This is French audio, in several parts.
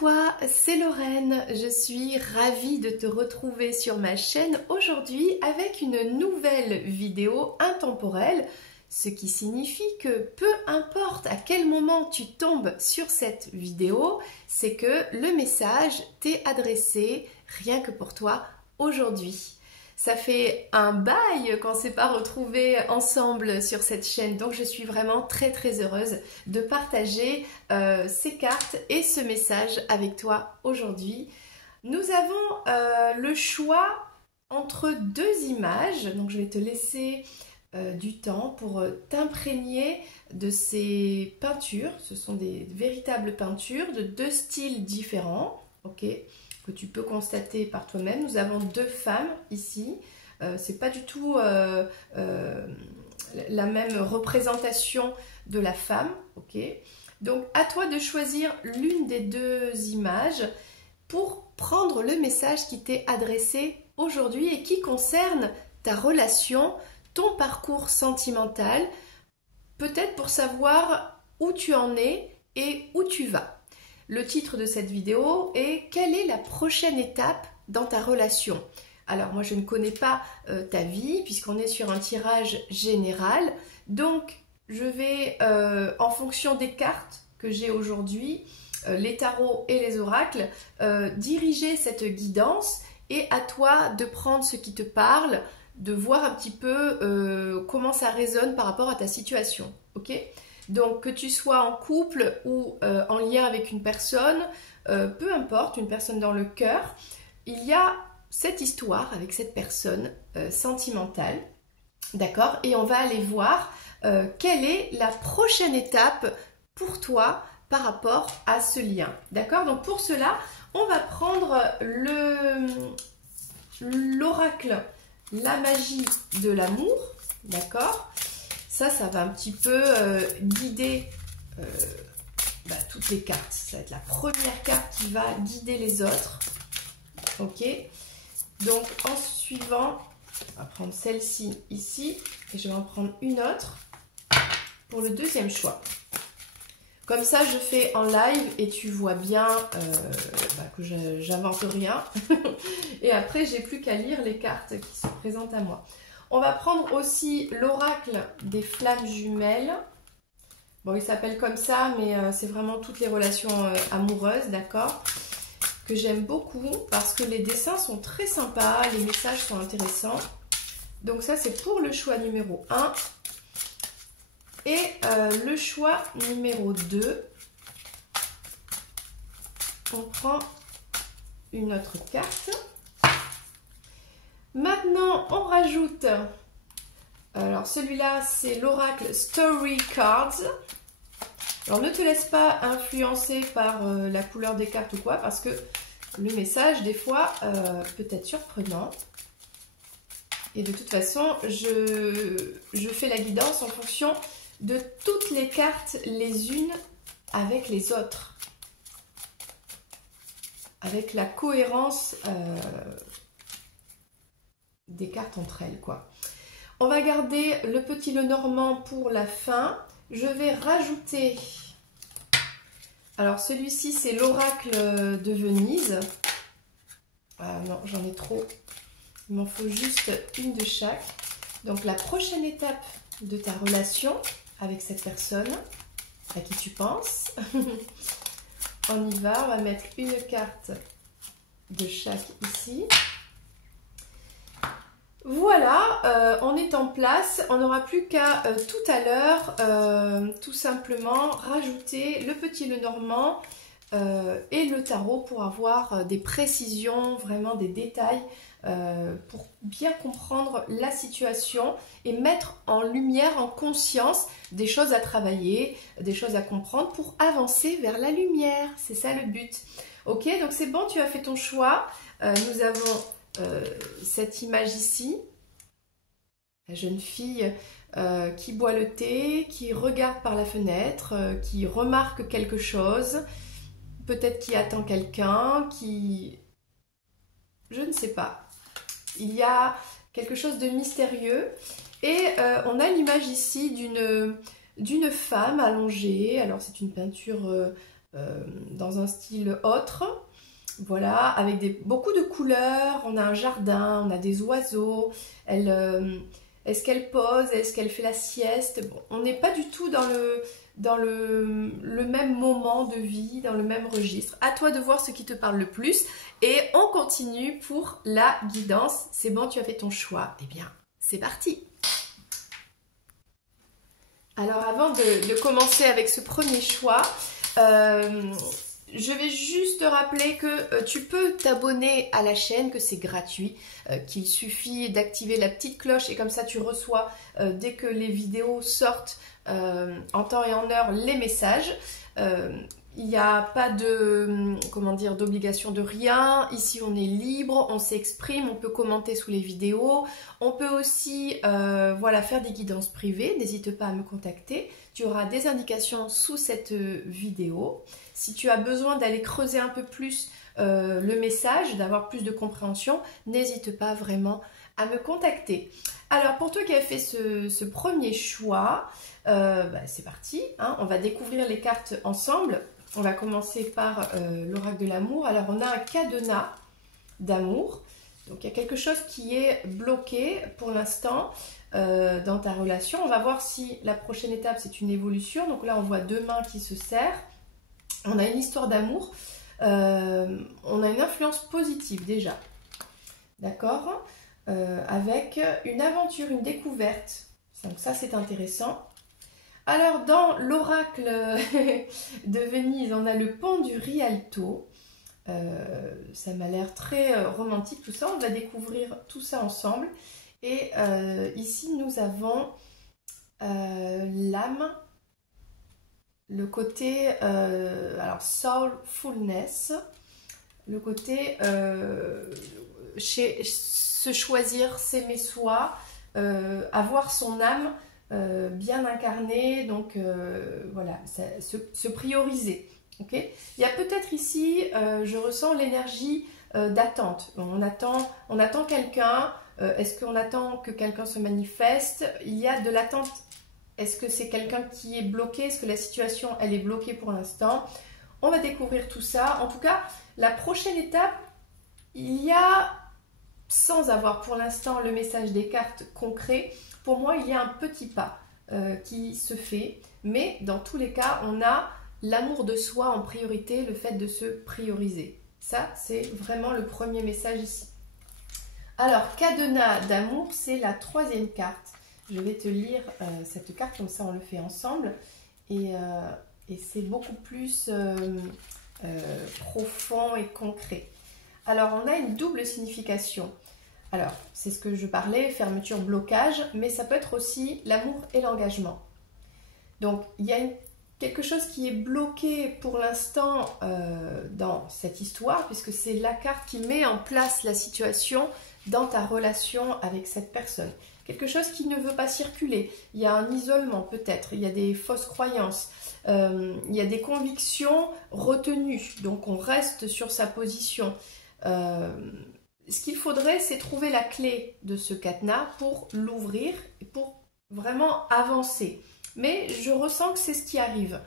toi, c'est Lorraine, je suis ravie de te retrouver sur ma chaîne aujourd'hui avec une nouvelle vidéo intemporelle, ce qui signifie que peu importe à quel moment tu tombes sur cette vidéo, c'est que le message t'est adressé rien que pour toi aujourd'hui. Ça fait un bail qu'on ne s'est pas retrouvés ensemble sur cette chaîne, donc je suis vraiment très heureuse de partager ces cartes et ce message avec toi aujourd'hui. Nous avons le choix entre deux images, donc je vais te laisser du temps pour t'imprégner de ces peintures. Ce sont des véritables peintures de deux styles différents, ok, que tu peux constater par toi-même. Nous avons deux femmes ici. C'est pas du tout la même représentation de la femme, ok. Donc à toi de choisir l'une des deux images pour prendre le message qui t'est adressé aujourd'hui et qui concerne ta relation, ton parcours sentimental, peut-être pour savoir où tu en es et où tu vas. Le titre de cette vidéo est « Quelle est la prochaine étape dans ta relation ?» Alors moi je ne connais pas ta vie puisqu'on est sur un tirage général. Donc je vais en fonction des cartes que j'ai aujourd'hui, les tarots et les oracles, diriger cette guidance et à toi de prendre ce qui te parle, de voir un petit peu comment ça résonne par rapport à ta situation. Ok ? Donc que tu sois en couple ou en lien avec une personne, peu importe, une personne dans le cœur, il y a cette histoire avec cette personne sentimentale, d'accord? Et on va aller voir quelle est la prochaine étape pour toi par rapport à ce lien, d'accord? Donc pour cela, on va prendre l'oracle, la magie de l'amour, d'accord? Ça va un petit peu guider toutes les cartes. Ça va être la première carte qui va guider les autres. Ok. Donc en suivant, on va prendre celle-ci ici et je vais en prendre une autre pour le deuxième choix. Comme ça, je fais en live et tu vois bien que j'invente rien. Et après, j'ai plus qu'à lire les cartes qui se présentent à moi. On va prendre aussi l'oracle des flammes jumelles. Bon, il s'appelle comme ça, mais c'est vraiment toutes les relations amoureuses, d'accord? Que j'aime beaucoup parce que les dessins sont très sympas, les messages sont intéressants. Donc ça, c'est pour le choix numéro 1. Et le choix numéro 2, on prend une autre carte. Maintenant, on rajoute, alors celui-là, c'est l'oracle Story Cards. Alors, ne te laisse pas influencer par la couleur des cartes ou quoi, parce que le message, des fois, peut être surprenant. Et de toute façon, je fais la guidance en fonction de toutes les cartes les unes avec les autres. Avec la cohérence des cartes entre elles, quoi. On va garder le petit Lenormand pour la fin. Je vais rajouter, alors celui-ci c'est l'oracle de Venise. Ah non, j'en ai trop. Il m'en faut juste une de chaque. Donc la prochaine étape de ta relation avec cette personne à qui tu penses. On y va, on va mettre une carte de chaque ici. Voilà, on est en place. On n'aura plus qu'à tout à l'heure tout simplement rajouter le petit Lenormand et le tarot pour avoir des précisions, vraiment des détails pour bien comprendre la situation et mettre en lumière, en conscience des choses à travailler, des choses à comprendre pour avancer vers la lumière. C'est ça le but. Ok, donc c'est bon, tu as fait ton choix. Nous avons cette image ici, la jeune fille qui boit le thé, qui regarde par la fenêtre, qui remarque quelque chose, peut-être qui attend quelqu'un, qui... je ne sais pas. Il y a quelque chose de mystérieux et on a l'image ici d'une femme allongée. Alors c'est une peinture dans un style autre. Voilà, avec beaucoup de couleurs. On a un jardin, on a des oiseaux. Est-ce qu'elle pose? Est-ce qu'elle fait la sieste? Bon, on n'est pas du tout dans le même moment de vie, dans le même registre. À toi de voir ce qui te parle le plus. Et on continue pour la guidance. C'est bon, tu as fait ton choix. Eh bien, c'est parti! Alors, avant de commencer avec ce premier choix, je vais juste te rappeler que tu peux t'abonner à la chaîne, que c'est gratuit, qu'il suffit d'activer la petite cloche et comme ça tu reçois dès que les vidéos sortent en temps et en heure les messages. Il n'y a pas de, comment dire, d'obligation de rien. Ici, on est libre, on s'exprime, on peut commenter sous les vidéos. On peut aussi voilà, faire des guidances privées. N'hésite pas à me contacter. Tu auras des indications sous cette vidéo. Si tu as besoin d'aller creuser un peu plus le message, d'avoir plus de compréhension, n'hésite pas vraiment à me contacter. Alors, pour toi qui as fait ce premier choix, c'est parti, hein, on va découvrir les cartes ensemble. On va commencer par l'oracle de l'amour. Alors, on a un cadenas d'amour. Donc, il y a quelque chose qui est bloqué pour l'instant dans ta relation. On va voir si la prochaine étape, c'est une évolution. Donc là, on voit deux mains qui se serrent. On a une histoire d'amour. On a une influence positive déjà. D'accord, avec une aventure, une découverte. Donc ça, c'est intéressant. Alors, dans l'oracle de Venise, on a le pont du Rialto. Ça m'a l'air très romantique, tout ça. On va découvrir tout ça ensemble. Et ici, nous avons l'âme, le côté, alors, soulfulness, le côté se choisir, s'aimer soi, avoir son âme bien incarnée, donc voilà, se prioriser. Okay, il y a peut-être ici, je ressens l'énergie d'attente. On attend quelqu'un. Est-ce qu'on attend que quelqu'un se manifeste? Il y a de l'attente. Est-ce que c'est quelqu'un qui est bloqué? Est-ce que la situation, elle est bloquée pour l'instant? On va découvrir tout ça. En tout cas, la prochaine étape, il y a, sans avoir pour l'instant le message des cartes concret, pour moi, il y a un petit pas qui se fait. Mais dans tous les cas, on a l'amour de soi en priorité, le fait de se prioriser. Ça, c'est vraiment le premier message ici. Alors, cadenas d'amour, c'est la troisième carte. Je vais te lire cette carte, comme ça on le fait ensemble. Et c'est beaucoup plus profond et concret. Alors, on a une double signification. Alors, c'est ce que je parlais, fermeture, blocage, mais ça peut être aussi l'amour et l'engagement. Donc, il y a quelque chose qui est bloqué pour l'instant dans cette histoire, puisque c'est la carte qui met en place la situation dans ta relation avec cette personne. Quelque chose qui ne veut pas circuler. Il y a un isolement peut-être, il y a des fausses croyances, il y a des convictions retenues, donc on reste sur sa position. Ce qu'il faudrait, c'est trouver la clé de ce cadenas pour l'ouvrir et pour vraiment avancer. Mais je ressens que c'est ce qui arrive.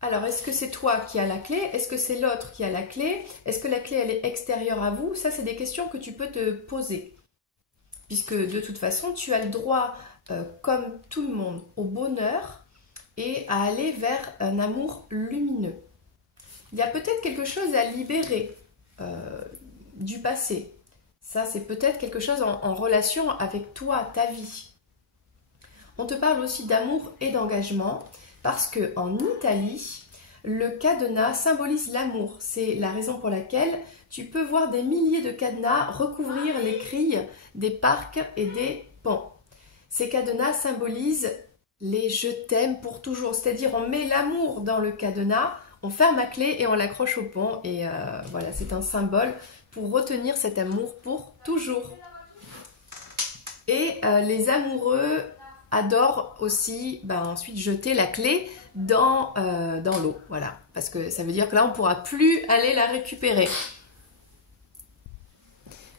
Alors, est-ce que c'est toi qui as la clé? Est-ce que c'est l'autre qui a la clé? Est-ce que la clé, elle est extérieure à vous? Ça, c'est des questions que tu peux te poser. Puisque, de toute façon, tu as le droit, comme tout le monde, au bonheur et à aller vers un amour lumineux. Il y a peut-être quelque chose à libérer du passé. Ça, c'est peut-être quelque chose en relation avec toi, ta vie. On te parle aussi d'amour et d'engagement parce qu'en Italie, le cadenas symbolise l'amour. C'est la raison pour laquelle tu peux voir des milliers de cadenas recouvrir les grilles des parcs et des ponts. Ces cadenas symbolisent les « je t'aime pour toujours », c'est-à-dire on met l'amour dans le cadenas, on ferme la clé et on l'accroche au pont. Et voilà, c'est un symbole pour retenir cet amour pour toujours. Et les amoureux adore aussi ensuite jeter la clé dans l'eau, voilà, parce que ça veut dire que là on ne pourra plus aller la récupérer.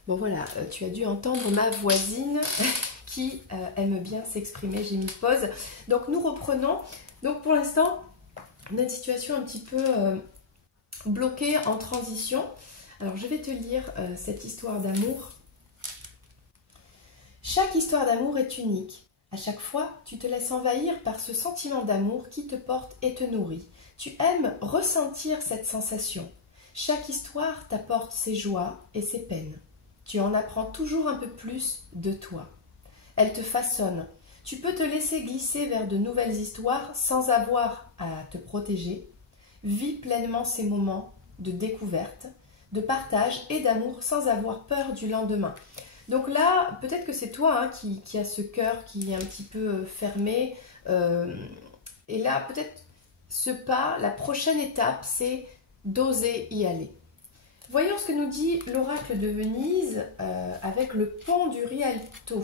Bon voilà, tu as dû entendre ma voisine qui aime bien s'exprimer, j'ai mis pause. Donc nous reprenons. Donc pour l'instant, On a une situation un petit peu bloquée en transition. Alors je vais te lire cette histoire d'amour. Chaque histoire d'amour est unique. À chaque fois, tu te laisses envahir par ce sentiment d'amour qui te porte et te nourrit. Tu aimes ressentir cette sensation. Chaque histoire t'apporte ses joies et ses peines. Tu en apprends toujours un peu plus de toi. Elle te façonne. Tu peux te laisser glisser vers de nouvelles histoires sans avoir à te protéger. Vis pleinement ces moments de découverte, de partage et d'amour sans avoir peur du lendemain. Donc là, peut-être que c'est toi qui a ce cœur qui est un petit peu fermé. Et là, peut-être ce pas, la prochaine étape, c'est d'oser y aller. Voyons ce que nous dit l'oracle de Venise avec le pont du Rialto.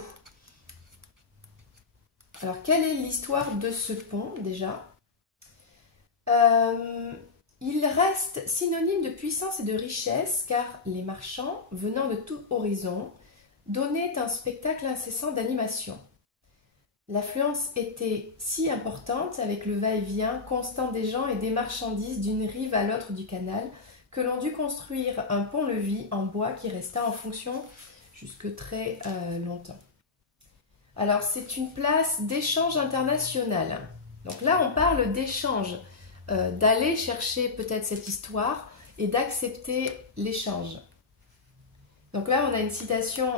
Alors, quelle est l'histoire de ce pont déjà? Il reste synonyme de puissance et de richesse car les marchands, venant de tout horizon, donnaient un spectacle incessant d'animation. L'affluence était si importante avec le va-et-vient constant des gens et des marchandises d'une rive à l'autre du canal que l'on dut construire un pont-levis en bois qui resta en fonction jusque très longtemps. Alors c'est une place d'échange international. Donc là on parle d'échange, d'aller chercher peut-être cette histoire et d'accepter l'échange. Donc là, on a une citation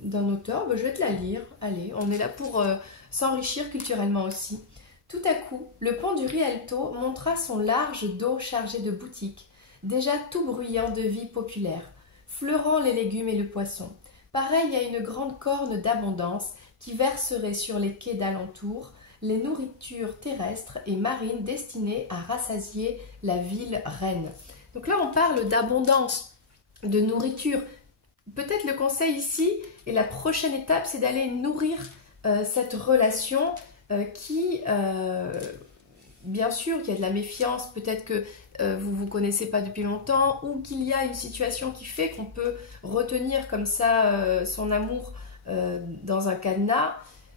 d'un auteur, je vais te la lire. Allez, on est là pour s'enrichir culturellement aussi. Tout à coup, le pont du Rialto montra son large dos chargé de boutiques, déjà tout bruyant de vie populaire, fleurant les légumes et le poisson, pareil à une grande corne d'abondance qui verserait sur les quais d'alentour les nourritures terrestres et marines destinées à rassasier la ville reine. Donc là, on parle d'abondance de nourriture. Peut-être le conseil ici et la prochaine étape, c'est d'aller nourrir cette relation qui, bien sûr, qu'il y a de la méfiance, peut-être que vous ne vous connaissez pas depuis longtemps ou qu'il y a une situation qui fait qu'on peut retenir comme ça son amour dans un cadenas.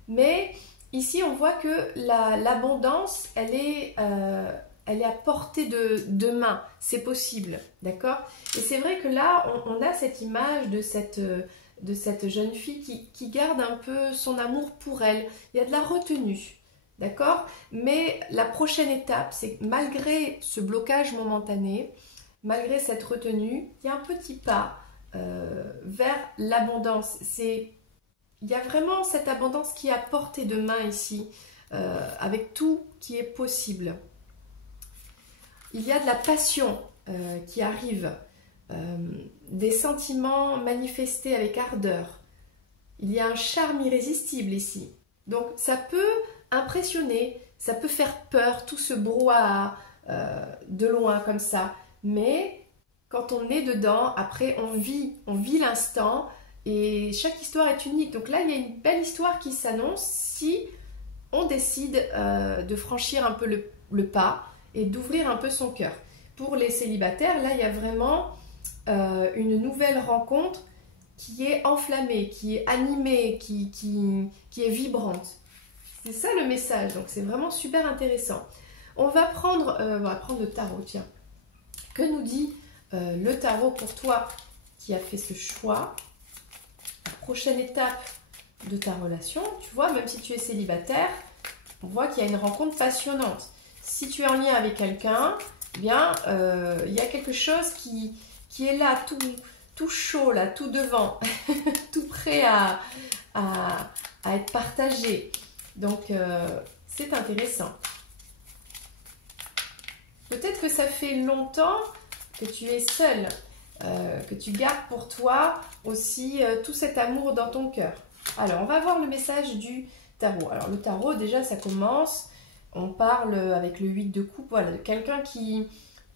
Mais ici, on voit que l'abondance, elle est à portée de main, c'est possible, d'accord? Et c'est vrai que là, on a cette image de cette jeune fille qui garde un peu son amour pour elle. Il y a de la retenue, d'accord? Mais la prochaine étape, c'est que malgré ce blocage momentané, malgré cette retenue, il y a un petit pas vers l'abondance. Il y a vraiment cette abondance qui est à portée de main ici, avec tout qui est possible. Il y a de la passion qui arrive, des sentiments manifestés avec ardeur. Il y a un charme irrésistible ici. Donc ça peut impressionner, ça peut faire peur, tout ce brouhaha de loin comme ça. Mais quand on est dedans, après on vit l'instant et chaque histoire est unique. Donc là, il y a une belle histoire qui s'annonce si on décide de franchir un peu le pas et d'ouvrir un peu son cœur. Pour les célibataires, là, il y a vraiment une nouvelle rencontre qui est enflammée, qui est animée, qui est vibrante. C'est ça le message, donc c'est vraiment super intéressant. On va prendre le tarot, tiens. Que nous dit le tarot pour toi qui a fait ce choix? La prochaine étape de ta relation, tu vois, même si tu es célibataire, on voit qu'il y a une rencontre passionnante. Si tu es en lien avec quelqu'un, eh bien, il y a quelque chose qui est là, tout chaud, là, tout devant, tout prêt à être partagé. Donc, c'est intéressant. Peut-être que ça fait longtemps que tu es seule, que tu gardes pour toi aussi tout cet amour dans ton cœur. Alors, on va voir le message du tarot. Alors, le tarot, déjà, ça commence. On parle avec le 8 de coupe, voilà, de quelqu'un qui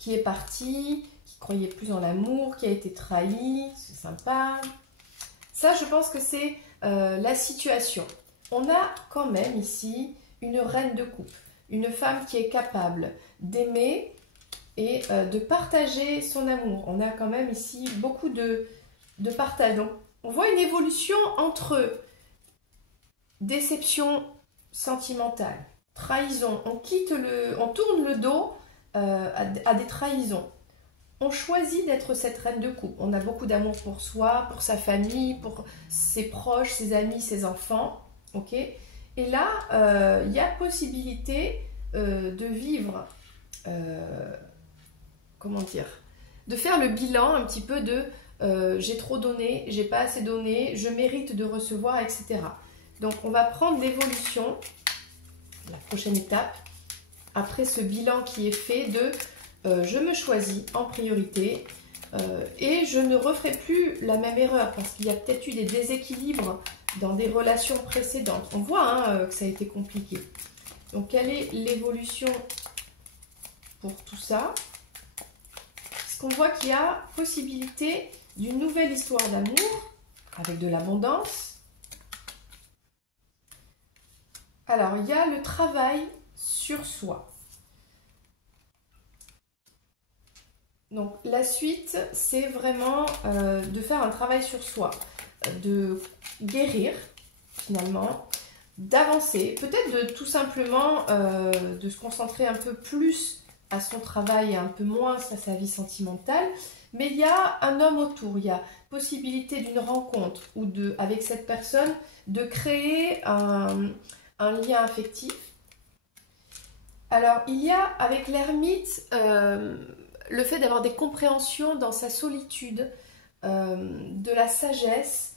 est parti, qui croyait plus en l'amour, qui a été trahi, c'est sympa. Ça, je pense que c'est la situation. On a quand même ici une reine de coupe, une femme qui est capable d'aimer et de partager son amour. On a quand même ici beaucoup de partage. Donc, on voit une évolution entre déception sentimentale, trahison, on tourne le dos à des trahisons. On choisit d'être cette reine de coupe. On a beaucoup d'amour pour soi, pour sa famille, pour ses proches, ses amis, ses enfants. Ok. Et là, il y a possibilité de vivre, comment dire, de faire le bilan un petit peu de j'ai trop donné, j'ai pas assez donné, je mérite de recevoir, etc. Donc on va prendre l'évolution, la prochaine étape, après ce bilan qui est fait de je me choisis en priorité et je ne referai plus la même erreur parce qu'il y a peut-être eu des déséquilibres dans des relations précédentes. On voit hein, que ça a été compliqué. Donc quelle est l'évolution pour tout ça? Parce qu'on voit qu'il y a possibilité d'une nouvelle histoire d'amour avec de l'abondance. Alors il y a le travail sur soi. Donc la suite, c'est vraiment de faire un travail sur soi, de guérir finalement, d'avancer, peut-être de tout simplement de se concentrer un peu plus à son travail et un peu moins à sa vie sentimentale. Mais il y a un homme autour, il y a possibilité d'une rencontre ou avec cette personne de créer un lien affectif. Alors il y a avec l'ermite le fait d'avoir des compréhensions dans sa solitude, de la sagesse,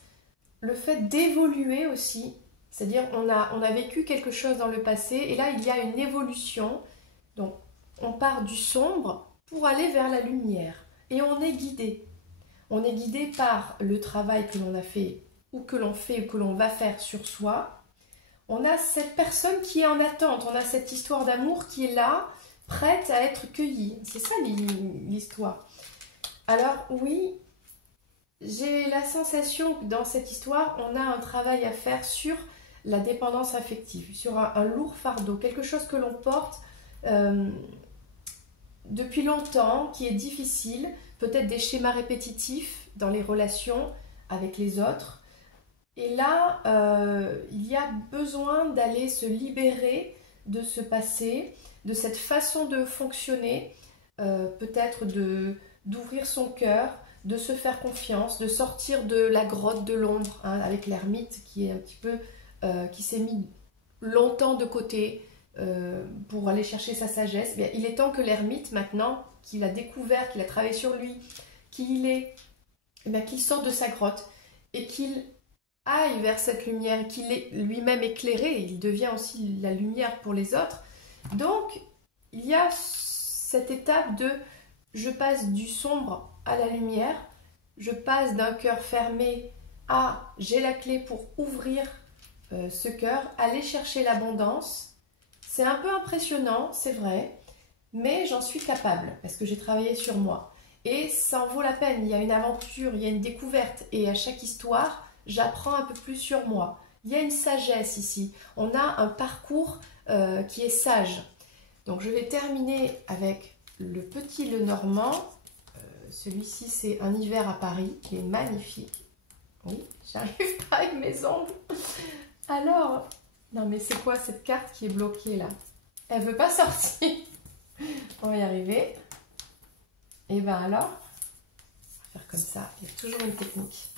le fait d'évoluer aussi, c'est-à-dire on a vécu quelque chose dans le passé et là il y a une évolution, donc on part du sombre pour aller vers la lumière et on est guidé. On est guidé par le travail que l'on a fait ou que l'on fait ou que l'on va faire sur soi. On a cette personne qui est en attente, on a cette histoire d'amour qui est là, prête à être cueillie. C'est ça l'histoire. Alors oui, j'ai la sensation que dans cette histoire, on a un travail à faire sur la dépendance affective, sur un lourd fardeau, quelque chose que l'on porte depuis longtemps, qui est difficile, peut-être des schémas répétitifs dans les relations avec les autres. Et là, il y a besoin d'aller se libérer de ce passé, de cette façon de fonctionner, peut-être d'ouvrir son cœur, de se faire confiance, de sortir de la grotte de l'ombre, hein, avec l'ermite qui est un petit peu, qui s'est mis longtemps de côté pour aller chercher sa sagesse. Bien, il est temps que l'ermite, maintenant qu'il a découvert, qu'il a travaillé sur lui, qu'il sorte de sa grotte et qu'il aille vers cette lumière, qu'il est lui-même éclairé, il devient aussi la lumière pour les autres. Donc, il y a cette étape de je passe du sombre à la lumière, je passe d'un cœur fermé à j'ai la clé pour ouvrir ce cœur, aller chercher l'abondance. C'est un peu impressionnant, c'est vrai, mais j'en suis capable parce que j'ai travaillé sur moi. Et ça en vaut la peine, il y a une aventure, il y a une découverte et à chaque histoire, j'apprends un peu plus sur moi. Il y a une sagesse ici, on a un parcours qui est sage. Donc je vais terminer avec le petit Lenormand. Celui-ci c'est Un hiver à Paris, qui est magnifique. Oui, j'arrive pas avec mes ongles. Alors, non mais c'est quoi cette carte qui est bloquée là? Elle veut pas sortir. On va y arriver. Et ben alors, on va faire comme ça, il y a toujours une technique.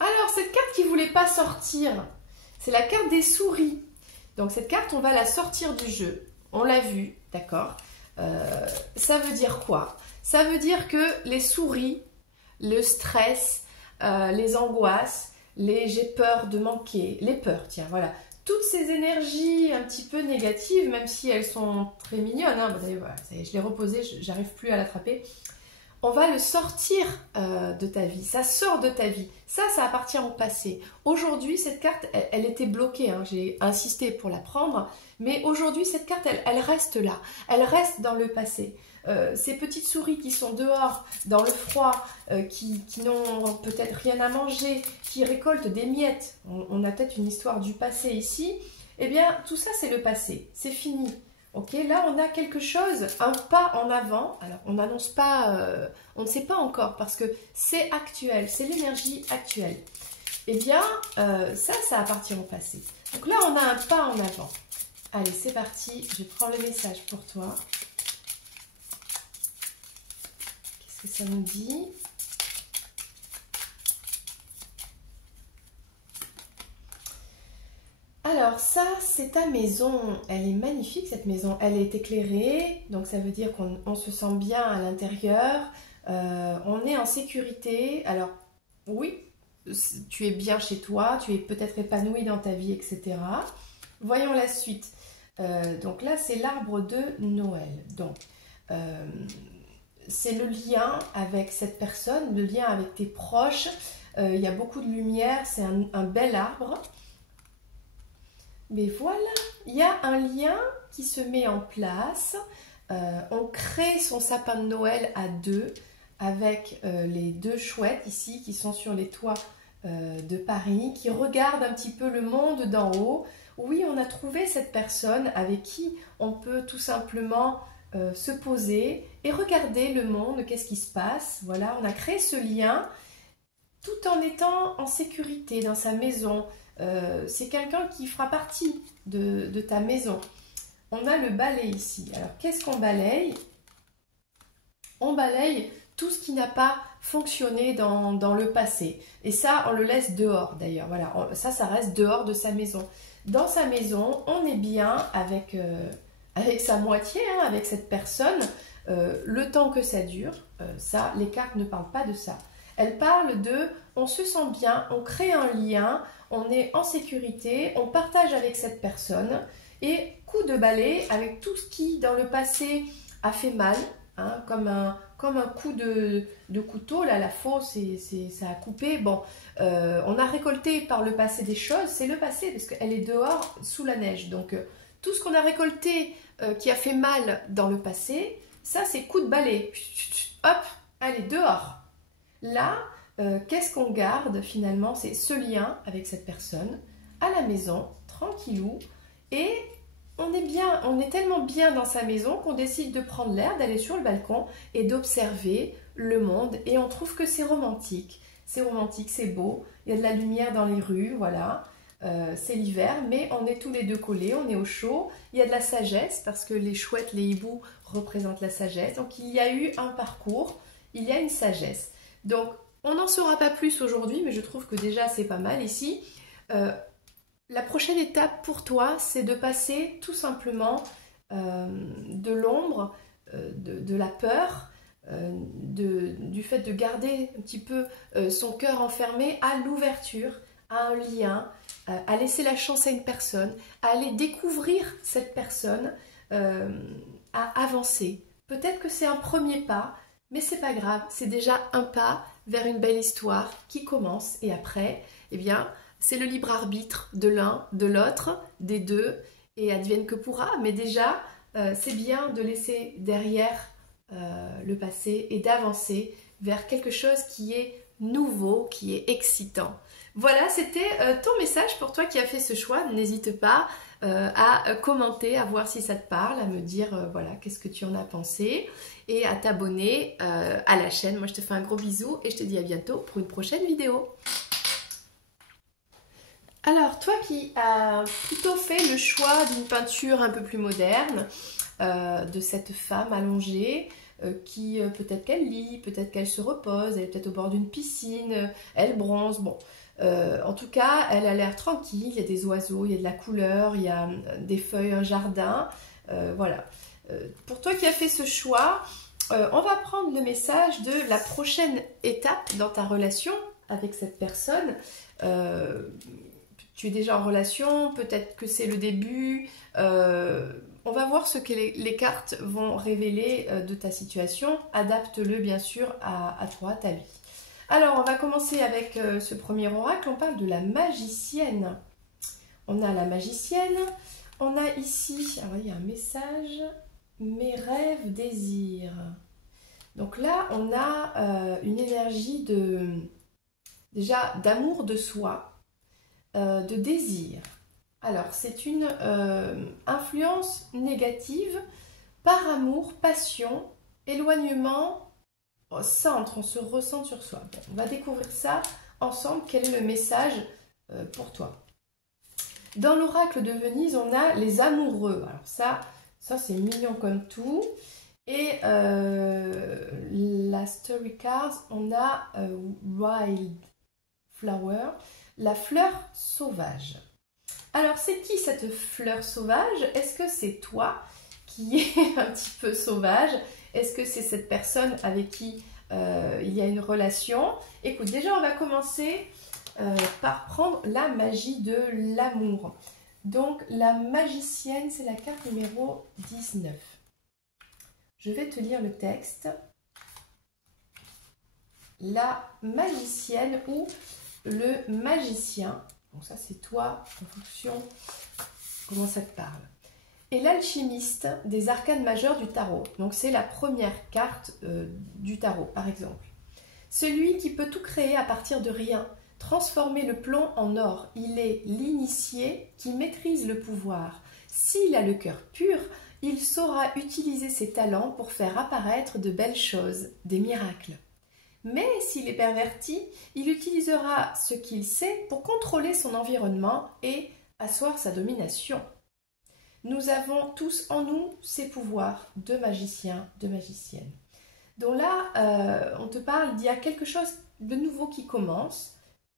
Alors cette carte qui voulait pas sortir, c'est la carte des souris. Donc cette carte, on va la sortir du jeu. On l'a vu, d'accord. Ça veut dire quoi? Ça veut dire que les souris, le stress, les angoisses, les j'ai peur de manquer, les peurs, tiens, voilà. Toutes ces énergies un petit peu négatives, même si elles sont très mignonnes, hein, voilà, ça y est, je l'ai reposée, j'arrive plus à l'attraper. On va le sortir de ta vie, ça sort de ta vie. Ça appartient au passé. Aujourd'hui, cette carte, elle était bloquée, hein. J'ai insisté pour la prendre, mais aujourd'hui, cette carte, elle reste là, elle reste dans le passé. Ces petites souris qui sont dehors, dans le froid, qui n'ont peut-être rien à manger, qui récoltent des miettes, on a peut-être une histoire du passé ici, eh bien, tout ça, c'est le passé, c'est fini. Ok, là on a quelque chose, un pas en avant. Alors on n'annonce pas, on ne sait pas encore parce que c'est actuel, c'est l'énergie actuelle. Eh bien, ça appartient au passé. Donc là on a un pas en avant. Allez, c'est parti, je prends le message pour toi. Qu'est-ce que ça nous dit? Alors ça, c'est ta maison. Elle est magnifique cette maison. Elle est éclairée, donc ça veut dire qu'on se sent bien à l'intérieur. On est en sécurité. Alors oui, tu es bien chez toi, tu es peut-être épanoui dans ta vie, etc. Voyons la suite. Donc là, c'est l'arbre de Noël. Donc, c'est le lien avec cette personne, le lien avec tes proches. Il y a beaucoup de lumière, c'est un bel arbre. Mais voilà, il y a un lien qui se met en place. On crée son sapin de Noël à deux avec les deux chouettes ici qui sont sur les toits de Paris, qui regardent un petit peu le monde d'en haut. Oui, on a trouvé cette personne avec qui on peut tout simplement se poser et regarder le monde, qu'est-ce qui se passe. Voilà, on a créé ce lien tout en étant en sécurité dans sa maison. C'est quelqu'un qui fera partie de ta maison. On a le balai ici. Alors, qu'est-ce qu'on balaye? On balaye tout ce qui n'a pas fonctionné dans le passé. Et ça, on le laisse dehors d'ailleurs. Voilà, ça reste dehors de sa maison. Dans sa maison, on est bien avec sa moitié, hein, avec cette personne, le temps que ça dure. Ça, les cartes ne parlent pas de ça. Elles parlent de, on se sent bien, on crée un lien, on est en sécurité, on partage avec cette personne. Et coup de balai avec tout ce qui, dans le passé, a fait mal, hein, comme un coup de couteau, là, la faux, ça a coupé. Bon, on a récolté par le passé des choses, c'est le passé, parce qu'elle est dehors, sous la neige. Donc, tout ce qu'on a récolté qui a fait mal dans le passé, ça, c'est coup de balai. Hop, allez, dehors. Là, qu'est-ce qu'on garde, finalement? C'est ce lien avec cette personne, à la maison, tranquillou, et on est bien, on est tellement bien dans sa maison qu'on décide de prendre l'air, d'aller sur le balcon et d'observer le monde. Et on trouve que c'est romantique, c'est beau. Il y a de la lumière dans les rues, voilà. C'est l'hiver, mais on est tous les deux collés, on est au chaud. Il y a de la sagesse parce que les chouettes, les hiboux représentent la sagesse. Donc il y a eu un parcours, il y a une sagesse. Donc on n'en saura pas plus aujourd'hui, mais je trouve que déjà c'est pas mal ici. La prochaine étape pour toi, c'est de passer tout simplement de l'ombre, de la peur, du fait de garder un petit peu son cœur enfermé à l'ouverture, à un lien, à laisser la chance à une personne, à aller découvrir cette personne, à avancer. Peut-être que c'est un premier pas, mais c'est pas grave, c'est déjà un pas vers une belle histoire qui commence. Et après, eh bien, c'est le libre arbitre de l'un, de l'autre, des deux, et advienne que pourra. Mais déjà, c'est bien de laisser derrière le passé et d'avancer vers quelque chose qui est nouveau, qui est excitant. Voilà, c'était ton message pour toi qui as fait ce choix. N'hésite pas à commenter, à voir si ça te parle, à me dire voilà, qu'est-ce que tu en as pensé et à t'abonner à la chaîne. Moi, je te fais un gros bisou et je te dis à bientôt pour une prochaine vidéo. Alors, toi qui as plutôt fait le choix d'une peinture un peu plus moderne, de cette femme allongée, qui peut-être qu'elle lit, peut-être qu'elle se repose, elle est peut-être au bord d'une piscine, elle bronze, bon. En tout cas, elle a l'air tranquille, il y a des oiseaux, il y a de la couleur, il y a des feuilles, un jardin, voilà. Pour toi qui as fait ce choix, on va prendre le message de la prochaine étape dans ta relation avec cette personne. Tu es déjà en relation, peut-être que c'est le début. On va voir ce que les cartes vont révéler de ta situation. Adapte-le bien sûr à toi, à ta vie. Alors, on va commencer avec ce premier oracle. On parle de la magicienne. On a la magicienne. On a ici, alors il y a un message. Mes rêves, désirs. Donc là, on a une énergie déjà d'amour de soi. De désir. Alors, c'est une influence négative par amour, passion, éloignement, centre, on se ressent sur soi. Bon, on va découvrir ça ensemble, quel est le message pour toi. Dans l'oracle de Venise, on a les amoureux. Alors ça c'est mignon comme tout. Et la Story Cards, on a Wild Flower, la fleur sauvage. Alors, c'est qui cette fleur sauvage? Est-ce que c'est toi qui es un petit peu sauvage? Est-ce que c'est cette personne avec qui il y a une relation? Écoute, déjà, on va commencer par prendre la magie de l'amour. Donc, la magicienne, c'est la carte numéro 19. Je vais te lire le texte. La magicienne ou le magicien. Donc ça, c'est toi, en fonction comment ça te parle. Et l'alchimiste des arcanes majeures du tarot. Donc c'est la première carte du tarot, par exemple. Celui qui peut tout créer à partir de rien, transformer le plomb en or. Il est l'initié qui maîtrise le pouvoir. S'il a le cœur pur, il saura utiliser ses talents pour faire apparaître de belles choses, des miracles. Mais s'il est perverti, il utilisera ce qu'il sait pour contrôler son environnement et asseoir sa domination. Nous avons tous en nous ces pouvoirs de magiciens, de magiciennes. Donc là, on te parle d'il y a quelque chose de nouveau qui commence.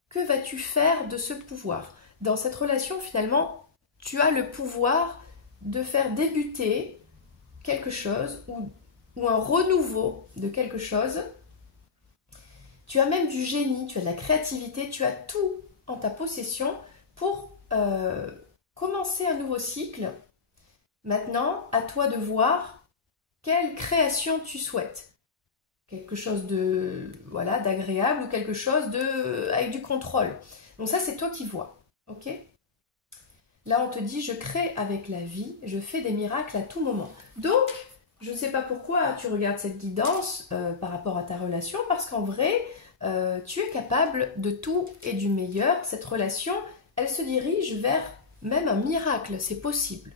Que vas-tu faire de ce pouvoir? Dans cette relation, finalement, tu as le pouvoir de faire débuter quelque chose ou un renouveau de quelque chose. Tu as même du génie, tu as de la créativité, tu as tout en ta possession pour commencer un nouveau cycle. Maintenant, à toi de voir quelle création tu souhaites. Quelque chose de voilà, d'agréable ou quelque chose avec du contrôle. Donc ça, c'est toi qui vois. Ok? Là, on te dit, je crée avec la vie, je fais des miracles à tout moment. Donc, je ne sais pas pourquoi tu regardes cette guidance par rapport à ta relation, parce qu'en vrai, tu es capable de tout et du meilleur. Cette relation, elle se dirige vers même un miracle, c'est possible.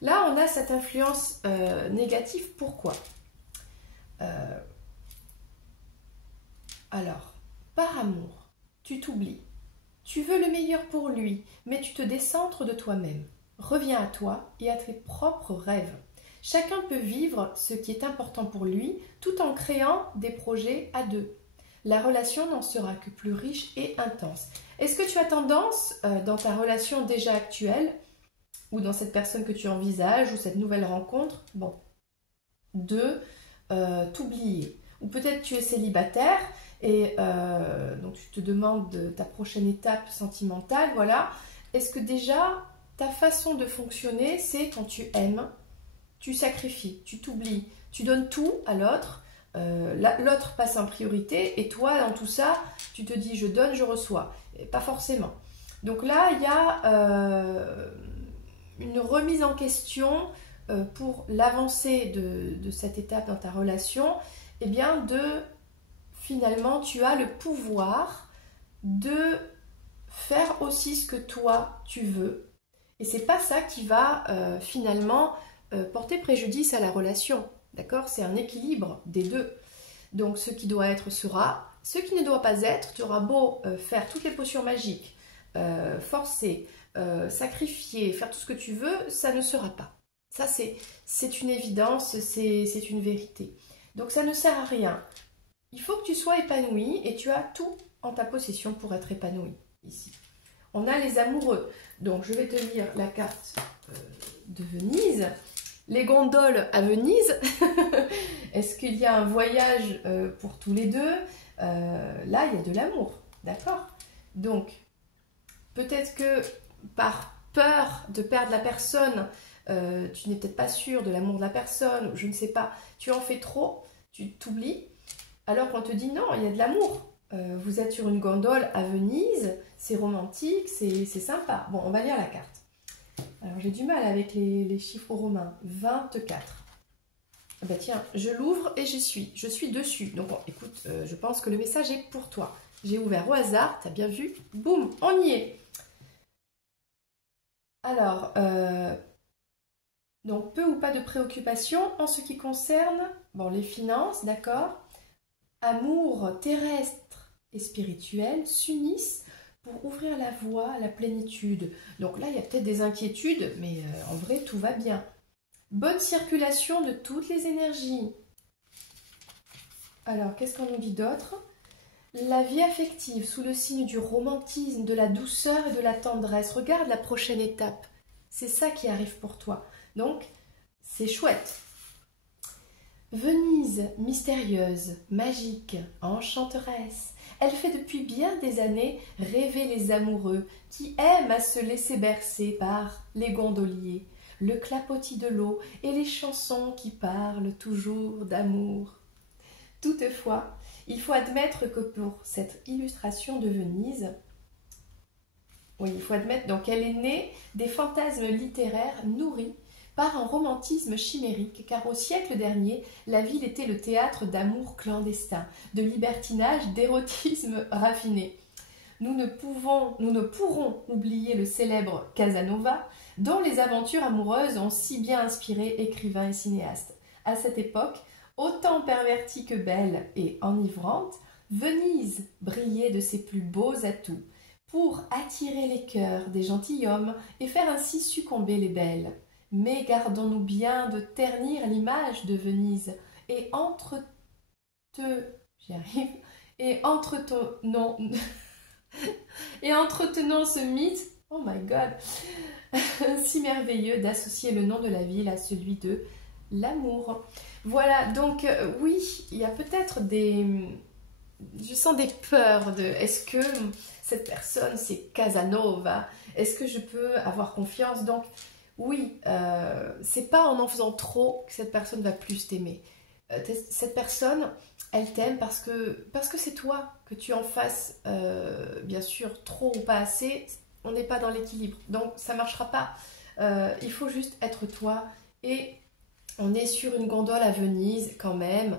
Là, on a cette influence négative. Pourquoi? Alors, par amour, tu t'oublies. Tu veux le meilleur pour lui, mais tu te décentres de toi-même. Reviens à toi et à tes propres rêves. Chacun peut vivre ce qui est important pour lui, tout en créant des projets à deux. La relation n'en sera que plus riche et intense. Est-ce que tu as tendance, dans ta relation déjà actuelle, ou dans cette personne que tu envisages, ou cette nouvelle rencontre, de t'oublier? Ou peut-être tu es célibataire, et donc tu te demandes ta prochaine étape sentimentale, voilà. Est-ce que déjà, ta façon de fonctionner, c'est quand tu aimes, tu sacrifies, tu t'oublies, tu donnes tout à l'autre, l'autre passe en priorité, et toi, dans tout ça, tu te dis, je donne, je reçois. Et pas forcément. Donc là, il y a une remise en question pour l'avancée de cette étape dans ta relation, et bien finalement, tu as le pouvoir de faire aussi ce que toi, tu veux. Et c'est pas ça qui va finalement porter préjudice à la relation. D'accord? C'est un équilibre des deux. Donc, ce qui doit être sera. Ce qui ne doit pas être, tu auras beau faire toutes les potions magiques, forcer, sacrifier, faire tout ce que tu veux, ça ne sera pas. Ça, c'est une évidence, c'est une vérité. Donc, ça ne sert à rien. Il faut que tu sois épanoui et tu as tout en ta possession pour être épanoui ici. On a les amoureux. Donc, je vais te lire la carte de Venise. Les gondoles à Venise. Est-ce qu'il y a un voyage pour tous les deux? Là, il y a de l'amour. D'accord? Donc, peut-être que par peur de perdre la personne, tu n'es peut-être pas sûr de l'amour de la personne, je ne sais pas, tu en fais trop, tu t'oublies. Alors qu'on te dit non, il y a de l'amour. Vous êtes sur une gondole à Venise, c'est romantique, c'est sympa. Bon, on va lire la carte. Alors j'ai du mal avec les chiffres romains. 24. Ah bah tiens, je l'ouvre et je suis dessus. Donc bon, écoute, je pense que le message est pour toi. J'ai ouvert au hasard, t'as bien vu? Boum, on y est. Alors, donc peu ou pas de préoccupation en ce qui concerne les finances, d'accord? Amour terrestre et spirituel s'unissent pour ouvrir la voie à la plénitude. Donc là, il y a peut-être des inquiétudes, mais en vrai, tout va bien. Bonne circulation de toutes les énergies. Alors, qu'est-ce qu'on nous dit d'autre? La vie affective, sous le signe du romantisme, de la douceur et de la tendresse. Regarde la prochaine étape. C'est ça qui arrive pour toi. Donc, c'est chouette. Venise, mystérieuse, magique, enchanteresse. Elle fait depuis bien des années rêver les amoureux qui aiment à se laisser bercer par les gondoliers, le clapotis de l'eau et les chansons qui parlent toujours d'amour. Toutefois, il faut admettre que pour cette illustration de Venise, oui, il faut admettre donc qu'elle est née des fantasmes littéraires nourris par un romantisme chimérique, car au siècle dernier, la ville était le théâtre d'amour clandestin, de libertinage, d'érotisme raffiné. Nous ne pourrons oublier le célèbre Casanova, dont les aventures amoureuses ont si bien inspiré écrivains et cinéastes. À cette époque, autant pervertie que belle et enivrante, Venise brillait de ses plus beaux atouts pour attirer les cœurs des gentilshommes et faire ainsi succomber les belles. Mais gardons-nous bien de ternir l'image de Venise et entretenons ce mythe, oh my god, si merveilleux d'associer le nom de la ville à celui de l'amour. Voilà, donc oui, il y a peut-être je sens des peurs de est-ce que cette personne c'est Casanova? Est-ce que je peux avoir confiance? Donc oui, c'est pas en faisant trop que cette personne va plus t'aimer. Cette personne, elle t'aime parce que c'est toi, que tu en fasses bien sûr trop ou pas assez, on n'est pas dans l'équilibre. Donc ça marchera pas. Il faut juste être toi et on est sur une gondole à Venise quand même.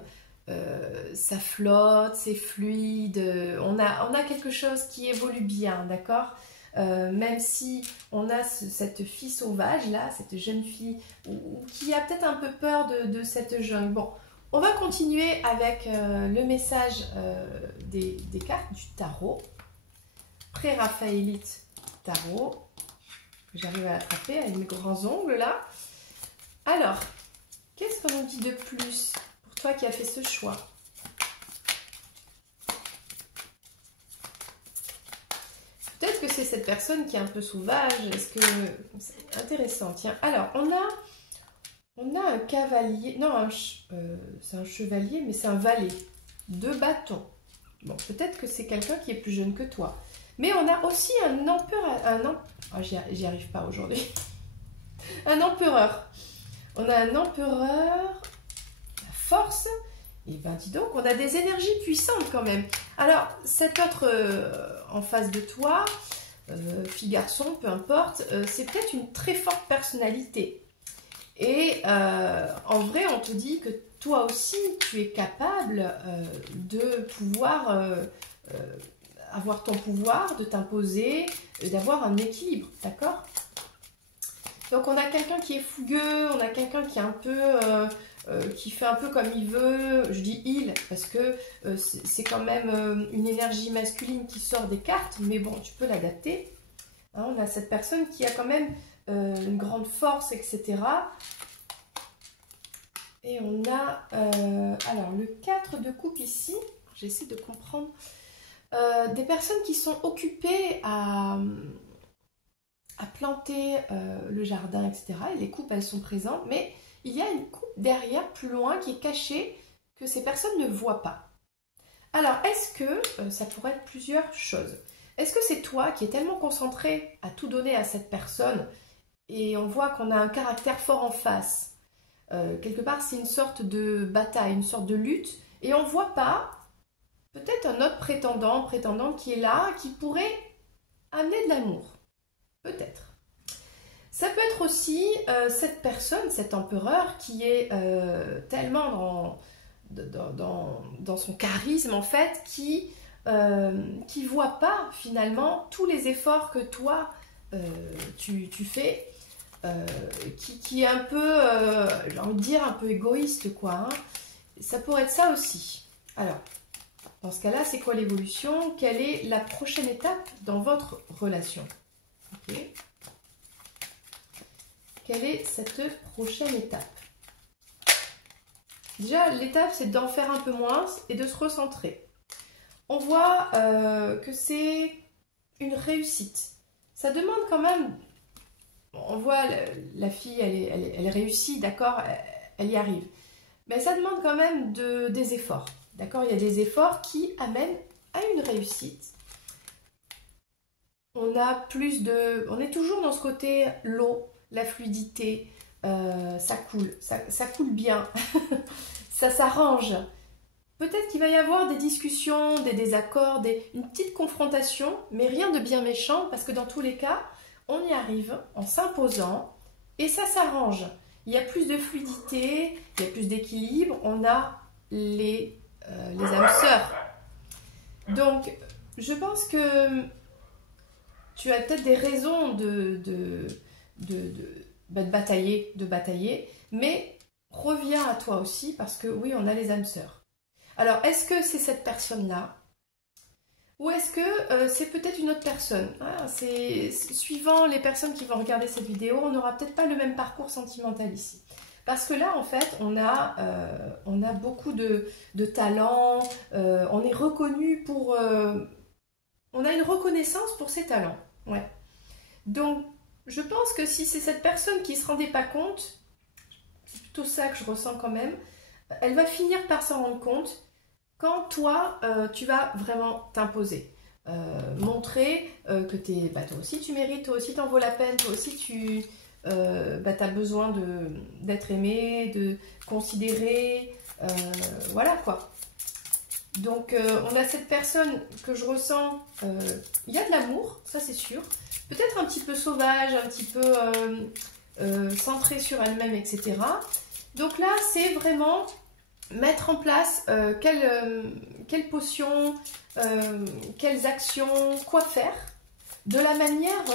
Ça flotte, c'est fluide, on a quelque chose qui évolue bien, d'accord? Même si on a cette fille sauvage là, cette jeune fille qui a peut-être un peu peur de cette jungle. Bon, on va continuer avec le message des cartes du tarot. Pré-raphaélite tarot. J'arrive à l'attraper avec mes grands ongles là. Alors, qu'est-ce qu'on nous dit de plus pour toi qui as fait ce choix? Peut-être que c'est cette personne qui est un peu sauvage. Est-ce que c'est intéressant? Tiens, alors on a un cavalier. Non, c'est un chevalier, mais c'est un valet. 2 bâtons. Bon, peut-être que c'est quelqu'un qui est plus jeune que toi. Mais on a aussi un empereur. Oh, j'y arrive pas aujourd'hui. Un empereur. On a un empereur. La force. Et ben dis donc, on a des énergies puissantes quand même. Alors, cet autre en face de toi, fille, garçon, peu importe, c'est peut-être une très forte personnalité. Et en vrai, on te dit que toi aussi, tu es capable de pouvoir avoir ton pouvoir, de t'imposer, d'avoir un équilibre, d'accord? Donc on a quelqu'un qui est fougueux, on a quelqu'un qui est un peu... qui fait un peu comme il veut, je dis il, parce que c'est quand même une énergie masculine qui sort des cartes, mais bon, tu peux l'adapter. Hein, on a cette personne qui a quand même une grande force, etc. Et on a, alors, le 4 de coupe ici, j'essaie de comprendre, des personnes qui sont occupées à planter le jardin, etc. Et les coupes, elles sont présentes, mais... il y a une coupe derrière, plus loin, qui est cachée, que ces personnes ne voient pas. Alors, est-ce que ça pourrait être plusieurs choses? Est-ce que c'est toi qui es tellement concentré à tout donner à cette personne et on voit qu'on a un caractère fort en face? Quelque part, c'est une sorte de bataille, une sorte de lutte, et on ne voit pas peut-être un autre prétendant qui est là, qui pourrait amener de l'amour. Peut-être. Ça peut être aussi cette personne, cet empereur qui est tellement dans son charisme en fait, qui voit pas finalement tous les efforts que toi tu fais, qui est un peu, j'ai envie de dire, un peu égoïste quoi. Hein. Ça pourrait être ça aussi. Alors, Dans ce cas-là, c'est quoi l'évolution? Quelle est la prochaine étape dans votre relation? Okay. Quelle est cette prochaine étape? Déjà, l'étape, c'est d'en faire un peu moins et de se recentrer. On voit que c'est une réussite. Ça demande quand même... On voit la fille, elle réussit, d'accord, elle y arrive. Mais ça demande quand même des efforts. D'accord, il y a des efforts qui amènent à une réussite. On est toujours dans ce côté l'eau, la fluidité, ça coule, ça coule bien, ça s'arrange. Peut-être qu'il va y avoir des discussions, des désaccords, une petite confrontation, mais rien de bien méchant, parce que dans tous les cas, on y arrive en s'imposant et ça s'arrange. Il y a plus de fluidité, il y a plus d'équilibre, on a les âmes sœurs. Donc, je pense que tu as peut-être des raisons de batailler, mais reviens à toi aussi parce que oui, on a les âmes sœurs. Alors, est-ce que c'est cette personne-là? Ou est-ce que c'est peut-être une autre personne? Suivant les personnes qui vont regarder cette vidéo, on n'aura peut-être pas le même parcours sentimental ici. Parce que là, en fait, on a beaucoup de talents, on est reconnu pour... on a une reconnaissance pour ses talents. Ouais. Donc, je pense que si c'est cette personne qui ne se rendait pas compte, c'est plutôt ça que je ressens quand même, elle va finir par s'en rendre compte quand toi, tu vas vraiment t'imposer. Montrer que toi aussi tu mérites, toi aussi t'en vaut la peine, toi aussi tu as besoin d'être aimé, de considérer, voilà quoi. Donc on a cette personne que je ressens, il y a de l'amour, ça c'est sûr, peut-être un petit peu sauvage, un petit peu centrée sur elle-même, etc. Donc là c'est vraiment mettre en place quelles potions, quelles actions, quoi faire de la manière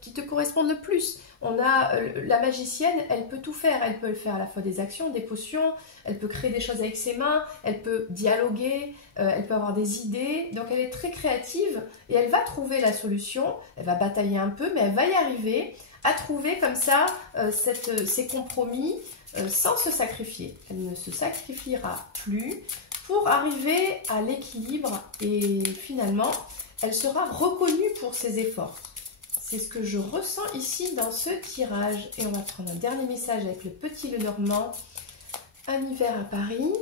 qui te corresponde le plus. On a la magicienne, elle peut tout faire. Elle peut faire à la fois des actions, des potions, elle peut créer des choses avec ses mains, elle peut dialoguer, elle peut avoir des idées. Donc elle est très créative et elle va trouver la solution. Elle va batailler un peu, mais elle va y arriver à trouver comme ça ces compromis sans se sacrifier. Elle ne se sacrifiera plus pour arriver à l'équilibre et finalement, elle sera reconnue pour ses efforts. C'est ce que je ressens ici dans ce tirage. Et on va prendre un dernier message avec le petit Lenormand. Un hiver à Paris.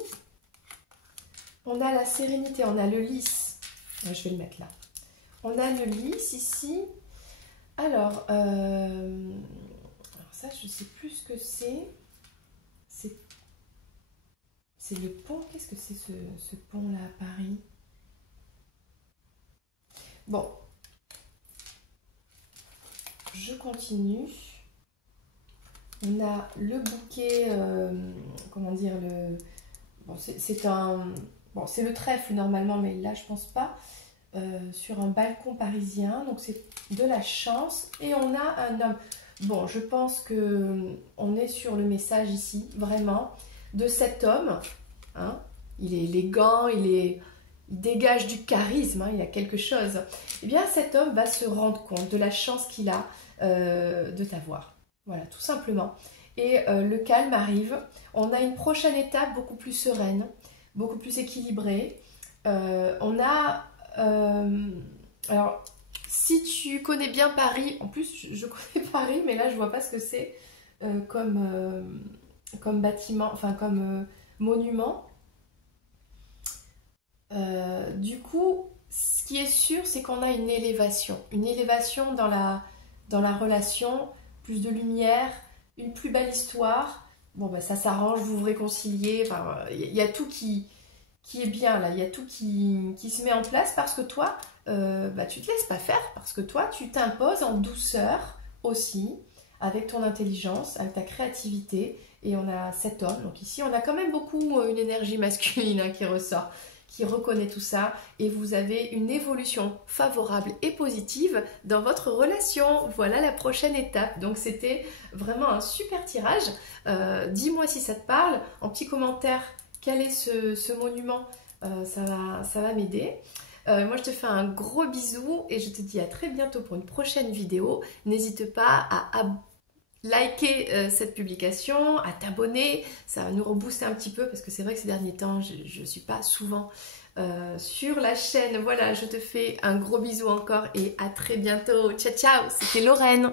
On a la sérénité, on a le lys. Je vais le mettre là. On a le lys ici. Alors ça, je ne sais plus ce que c'est. C'est le pont. Qu'est-ce que c'est ce pont-là à Paris? Bon. Je continue. On a le bouquet, comment dire, bon, c'est le trèfle normalement, mais là je pense pas, sur un balcon parisien, donc c'est de la chance. Et on a un homme. Bon, je pense que on est sur le message ici, vraiment, de cet homme. Hein, il est élégant, il dégage du charisme, hein, il a quelque chose. Eh bien, cet homme va se rendre compte de la chance qu'il a de t'avoir. Voilà, tout simplement. Et le calme arrive. On a une prochaine étape beaucoup plus sereine, beaucoup plus équilibrée. On a... alors, si tu connais bien Paris, en plus, je connais Paris, mais là, je vois pas ce que c'est comme bâtiment, enfin, comme monument. Du coup, ce qui est sûr, c'est qu'on a une élévation dans la relation, plus de lumière, une plus belle histoire. Bon, ben, ça s'arrange, vous vous réconciliez, enfin, il y a tout qui est bien là, il y a tout qui se met en place parce que toi, tu te laisses pas faire, parce que toi, tu t'imposes en douceur aussi, avec ton intelligence, avec ta créativité, et on a cet homme. Donc ici, on a quand même beaucoup une énergie masculine hein, qui ressort, qui reconnaît tout ça, et vous avez une évolution favorable et positive dans votre relation. Voilà la prochaine étape. Donc c'était vraiment un super tirage. Dis-moi si ça te parle, en petit commentaire, quel est ce monument ça va m'aider. Moi je te fais un gros bisou et je te dis à très bientôt pour une prochaine vidéo. N'hésite pas à liker cette publication, à t'abonner, ça va nous rebooster un petit peu parce que c'est vrai que ces derniers temps je ne suis pas souvent sur la chaîne. Voilà, je te fais un gros bisou encore et à très bientôt. Ciao ciao, c'était Lorraine.